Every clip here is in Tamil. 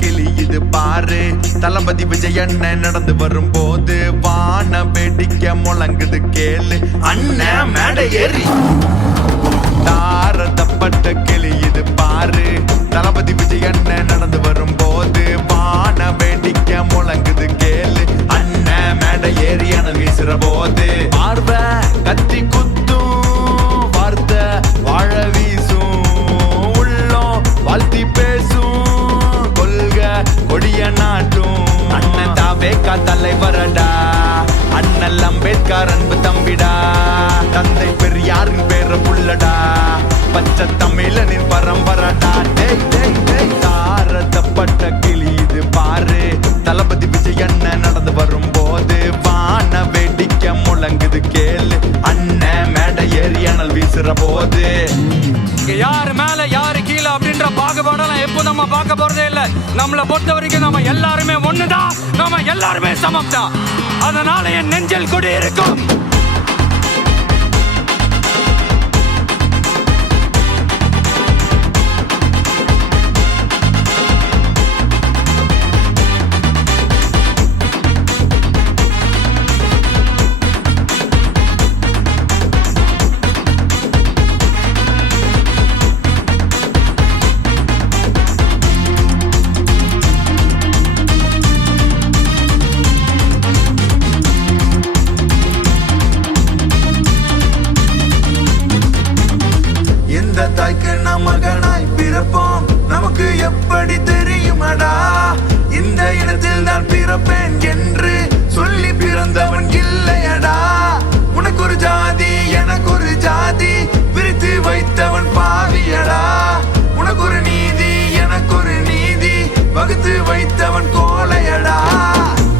கிளி இது பாரு, தளபதி விஜய் அண்ணன் நடந்து வரும்போது வான வேடிக்கை முழங்குது கேளு. அண்ணன் மேடை ஏறி தாரதப்பட்ட கிளி இது பாரு, தளபதி விஜய் அண்ணன் நடந்து வரும்போது வான வேடிக்கை முழங்குது கேளு. அண்ணன் மேடை ஏறி அனல் வீசுற போது பார்வை கத்தி குத்தும், வார்த்தை வாழ வீசும், உள்ளம் வாழ்த்தி பேசும், கொடிய நாட்டும். அண்ணன் தாவேகா தலைவரடா, அண்ணல் அம்பேத்கர் அன்பு தம்பிடா, தந்தை பெரியாரின் பேர புள்ளடா, பச்சை தமிழனின் பரம்பரடா. தாரதப்பட்ட கிளி இது பாரு, தளபதி விஜய் அண்ணன் நடந்து வரும்போது வான வேடிக்கை முழங்குது கேளு. அண்ணன் மேடை ஏறி அனல் வீசுற போது யாரு மேல யாரு கீழே அப்படின்ற பாகுபாடெல்லாம் எப்போ நம்ம பார்க்க போறதே இல்ல. நம்மளை பொறுத்த வரைக்கும் நம்ம எல்லாருமே ஒண்ணுதான், நம்ம எல்லாருமே சமம் தான். அதனால என் நெஞ்சில் கொடி இருக்கும். தாய்க்கு நாம் மகனாய் பிறப்போம், நமக்கு எப்படி தெரியுமடா, இந்த இடத்தில் நான் பிறப்பேன் என்று சொல்லி பிறந்தவன் இல்லையடா. உனக்கு ஒரு ஜாதி எனக்கு ஒரு ஜாதி பிரித்து வைத்தவன் பாவியடா. உனக்கு ஒரு நீதி எனக்கு ஒரு நீதி வகுத்து வைத்தவன் கோலையடா.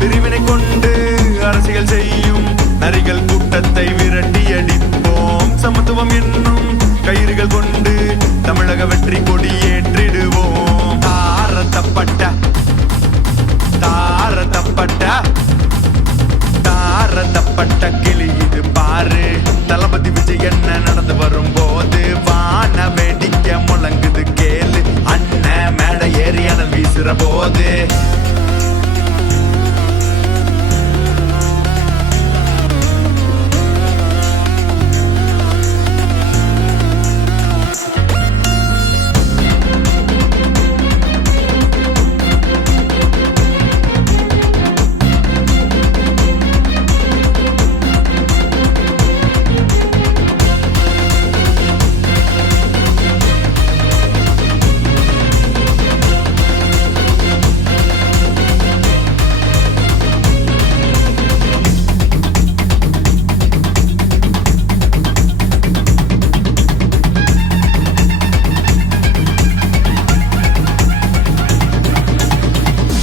பிரிவினை கொண்டு அரசியல் செய்யும் நரிகள் கூட்டத்தை விரட்டி அடிப்போம். சமத்துவம் என்னும் கயிறுகள் கொண்டு தமிழக வெற்றி கொடி ஏற்றிடுவோம். தாரதப்பட்ட தாரதப்பட்ட தாரதப்பட்ட கிளி இது பாரு, தளபதி விஜய் அண்ணன் நடந்து வரும்போது வான வேடிக்கை முழங்குது கேளு. அண்ணன் மேடை ஏறி அனல் வீசுற போது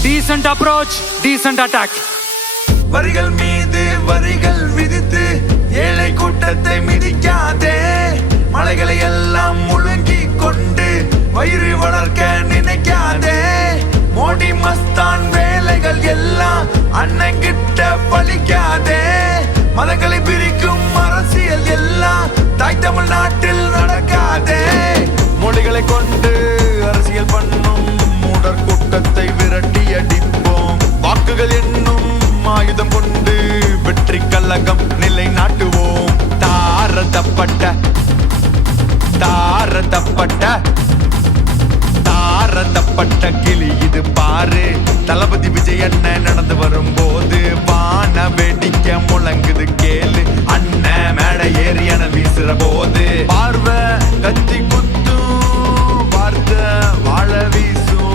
Decent approach, decent attack. வரிகள் மீது வரிகள் விதித்து ஏழை கூட்டத்தை மிதிக்காதே. மலைகளை எல்லாம் முழுங்கி கொண்டு வயிறு வளர்க்க நினைக்காதே. மோடி மஸ்தான் வேலைகள் எல்லாம் அண்ணன் கிட்ட பலிக்காதே. மதங்களை பிரிக்கும் அரசியல் எல்லாம் தாய் தமிழ்நாட்டில் நடக்காதே. மொழிகளை கொண்டு அரசியல் பண்ணும் மூடர் கூட்டத்தை விரட்டி அடிப்போம். வாக்குகள் என்னும் ஆயுதம் கொண்டு வெற்றி கழகம் நிலை நாட்டுவோம். தாரதப்பட்ட தாரதப்பட்ட தாரதப்பட்ட கிளி இது பாரு, தளபதி விஜய் அண்ணன் நடந்து வரும்போது வான வேடிக்கை முழங்குது கேளு. அண்ணன் மேடை ஏறி அனல் வீசுற போது பார்வை கத்தி குத்தும், வார்த்தை வாழ வீசும்,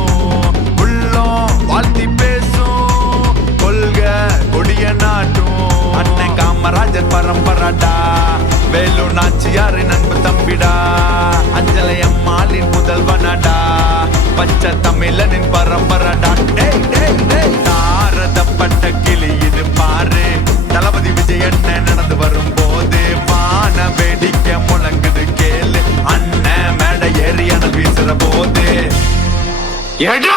காமராஜர் பரம்பரடா வேலு நாச்சியாரின் அன்பு தம்பிடா அஞ்சலை அம்மாளின் முதல்வனடா பச்சை தமிழனின் பரம்பரடா டேய் டேய் டேய் தாரதப்பட்ட கிளி இது பாரு தளபதி விஜய் அண்ணன் நடந்து வரும்போது வான வேடிக்கை முழங்குது கேளு அண்ணன் மேடை ஏறி அனல் வீசுற போது எட்ரா